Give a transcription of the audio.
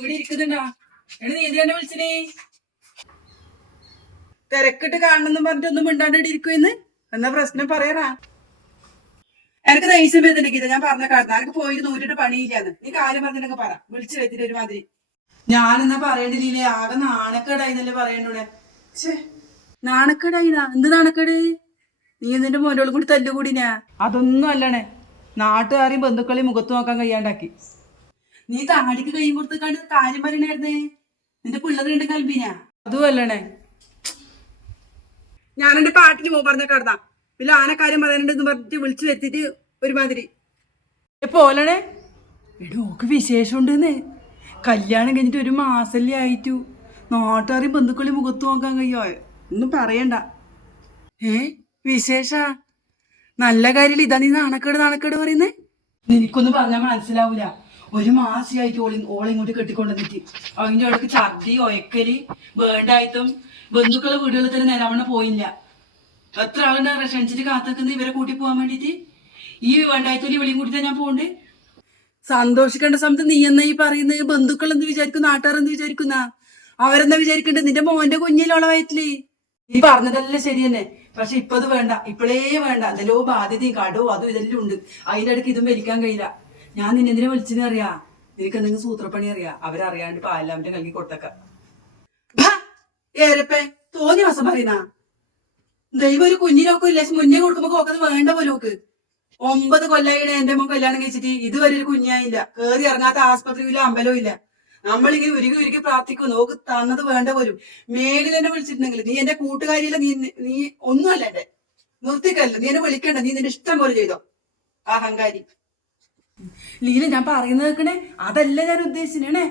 ഇവിടെ ഇരിക്കുന്നുണ്ടാ? എടാ നീ എന്തിനാ വിളിച്ചനേ? തിരക്കിട്ട് കാണണമെന്നും പറഞ്ഞിട്ടൊന്നും മിണ്ടാണ്ട് ഇവിടെ ഇരിക്കുമെന്ന് എന്നാ പ്രശ്നം പറയാറാ. എനിക്ക് ദേഷ്യം വരുന്നുണ്ടെങ്കിൽ ഞാൻ പറഞ്ഞ കാരണം എനിക്ക് പോയിട്ട് നൂറ്റിട്ട് പണിയില്ലാന്ന് നീ കാര്യം പറഞ്ഞിട്ടൊക്കെ പറ. വിളിച്ചു വെച്ചിട്ട് ഒരുമാതിരി ഞാനെന്നാ പറയണ്ടില്ലേ? ആകെ നാണക്കേടായിന്നല്ലേ പറയണ്ടൂടെ? ഛേ, നാണക്കേടായിനാ? എന്ത് നാണക്കേട്? നീ എന്നിന്റെ മോനോളും കൂടി തല്ലുകൂടിനാ? അതൊന്നും അല്ലണേ, നാട്ടുകാരെയും ബന്ധുക്കളെയും മുഖത്ത് നോക്കാൻ കഴിയാണ്ടാക്കി. നീ താടിക്ക് കൈ കൊടുത്തേക്കാണ്ട് കാര്യം പറയണായിരുന്നേ. നിന്റെ പിള്ളേരുണ്ട് കൽബീനാ? അതും അല്ലണേ, ഞാനെന്റെ പാട്ടിന് പോ പറഞ്ഞ കടന്നാ പിന്നെ ആനക്കാര്യം പറയാനുണ്ടെന്ന് പറഞ്ഞിട്ട് വിളിച്ചു വരുത്തിട്ട് ഒരുമാതിരി പോലണേ. എടോ ഓക്ക് വിശേഷം ഉണ്ടെന്ന്. കല്യാണം കഴിഞ്ഞിട്ട് ഒരു മാസല്ലേ ആയിട്ടു. നാട്ടുകാരെയും ബന്ധുക്കളെയും മുഖത്ത് നോക്കാൻ കഴിയോ? ഒന്നും പറയണ്ട. വിശേഷ നല്ല കാര്യം. ഇതാ നീ നാണക്കേട് പറയുന്നേ. നിനക്കൊന്നും പറഞ്ഞാൽ മനസ്സിലാവൂല. ഒരു മാസമായിട്ട് ഓളിങ്ങോട്ട് കെട്ടിക്കൊണ്ടുവന്നിട്ട് അതിന്റെ ഇടയ്ക്ക് ഛർദി ഒയക്കല് വേണ്ടായിട്ടും ബന്ധുക്കളെ വീടുകളിൽ തന്നെ നിലവണ്ണ പോയില്ല. എത്ര ആളുണ്ടാ ക്ഷണിച്ചിട്ട് കാത്തുനിന്ന് ഇവരെ കൂട്ടി പോകാൻ വേണ്ടിട്ട്. ഈ വേണ്ടായിട്ടൊരു വിളിയും കൂട്ടിട്ടാ ഞാൻ പോണ്ട്. സന്തോഷിക്കേണ്ട സമയത്ത് നീ എന്നാ ഈ പറയുന്നത്? ബന്ധുക്കൾ എന്ത് വിചാരിക്കും, നാട്ടുകാർ എന്ത് വിചാരിക്കുന്ന? അവരെന്താ വിചാരിക്കണ്ടേ? നിന്റെ മോന്റെ കുഞ്ഞിലുള്ള വയറ്റില്. നീ പറഞ്ഞതല്ലേ ശരി തന്നെ, പക്ഷെ ഇപ്പൊ അത് വേണ്ട, ഇപ്പോഴേ വേണ്ട. എന്തെല്ലോ ബാധ്യതയും കടവും അതും ഇതെല്ലാം ഉണ്ട്. അതിന്റെ ഇടയ്ക്ക് ഇതും വലിക്കാൻ കഴിയില്ല. ഞാൻ നിന്നെന്തിനെ വിളിച്ചെന്ന് അറിയാ? നിനക്ക് എന്തെങ്കിലും സൂത്രപ്പണി അറിയാ? അവരറിയാണ്ട് പാലാമിന്റെ കൽകി കൊടുത്തക്ക ഏരപ്പേ തോന്നി മാസം പറയുന്ന ദൈവം ഒരു കുഞ്ഞിനൊക്കെ ഇല്ല. മുന്നേ കൊടുക്കുമ്പോ നോക്കുന്നത് വേണ്ട പോലെ നോക്ക്. 9 കൊല്ലായിടെ എന്റെ മോൻ കല്യാണം കഴിച്ചിട്ട് ഇതുവരെ ഒരു കുഞ്ഞായില്ല. കേറി ഇറങ്ങാത്ത ആസ്പത്രിയില്ല, അമ്പലവും ഇല്ല. നമ്മളിങ്ങനെ ഉരുകി പ്രാർത്ഥിക്കും. നോക്ക് തന്നത് വേണ്ട പോലും. മേലിൽ എന്നെ വിളിച്ചിട്ടുണ്ടെങ്കിൽ നീ എന്റെ കൂട്ടുകാരിയല്ല, നീ ഒന്നുമല്ല. എന്റെ നിർത്തിക്കല്ല, നീ എന്നെ വിളിക്കണ്ട. നീ നിന്റെ ഇഷ്ടം പോലെ ചെയ്തോ. അഹങ്കാരി. ലീല ഞാൻ പറയുന്നത് കേൾക്കണേ, അതല്ല ഞാൻ ഉദ്ദേശിച്ചേ.